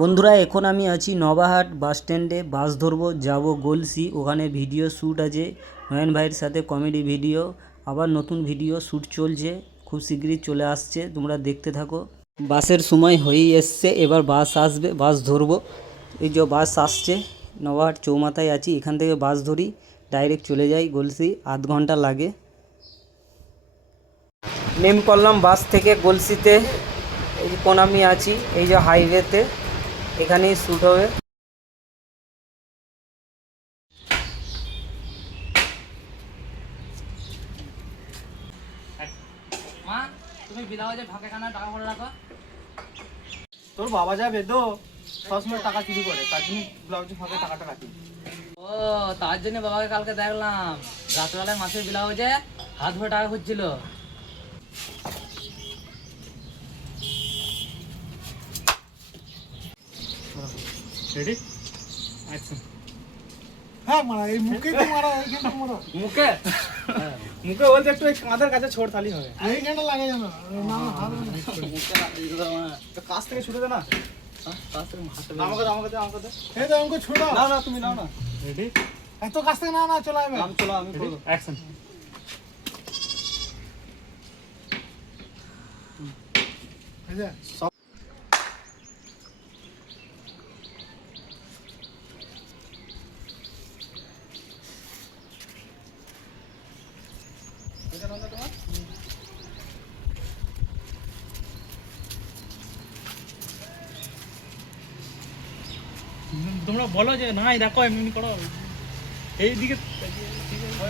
বন্ধুরা এখন আমি আছি নবাহাট বাস স্ট্যান্ডে, বাস ধরবো যাব গলসি। ওখানে ভিডিও শ্যুট আছে নয়ন ভাইয়ের সাথে, কমেডি ভিডিও। আবার নতুন ভিডিও শ্যুট চলছে, খুব শীঘ্রই চলে আসছে, তোমরা দেখতে থাকো। বাসের সময় হয়েই এসছে, এবার বাস আসবে, বাস ধরবো। এই যে বাস আসছে, নবাহাট চৌমাথায় আছি, এখান থেকে বাস ধরি, ডাইরেক্ট চলে যাই গলসি, আধ ঘন্টা লাগে। নেমে পড়লাম বাস থেকে গলসিতে। এই যে কোন আমি আছি, এই যে হাইওয়েতে, এখানেই শ্যুট হবে। মা, তুমি ব্লাউজে ফাঁকে কানা টাকা ভরে রাখো। তোর বাবা যা বেদো সবসময় টাকা চুরি করে, তার জন্য ব্লাউজে ফাঁকে টাকাটা রাখি। ও, তার জন্য বাবাকে কালকে দেখলাম রাত্রবেলায় মাছের ব্লাউজে হাত ভরে টাকা খুঁজছিল। Ready, action. হ্যাঁ মারা, এই মুখে তো মারা, এইখানটা মারা। মুখে মুখে বলতে একটু এই কাঁধের কাছে ছোট থালি হবে। এইখানটা লাগে জানো না, হাত মুখে না দিও না, তো কাছ থেকে ছুটে দে না। হ্যাঁ, কাছ থেকে হাতটা আমাকে দে। এই দাও আমাকে ছোড়ো। না না, তুমি নাও না। রেডি, এত কাছ থেকে না না, চলো আমি চলো, আমি করব। অ্যাকশন। এই যে সব তোমরা বলো যে না দেখো এমনি করো, এইদিকে ঠিক আছে।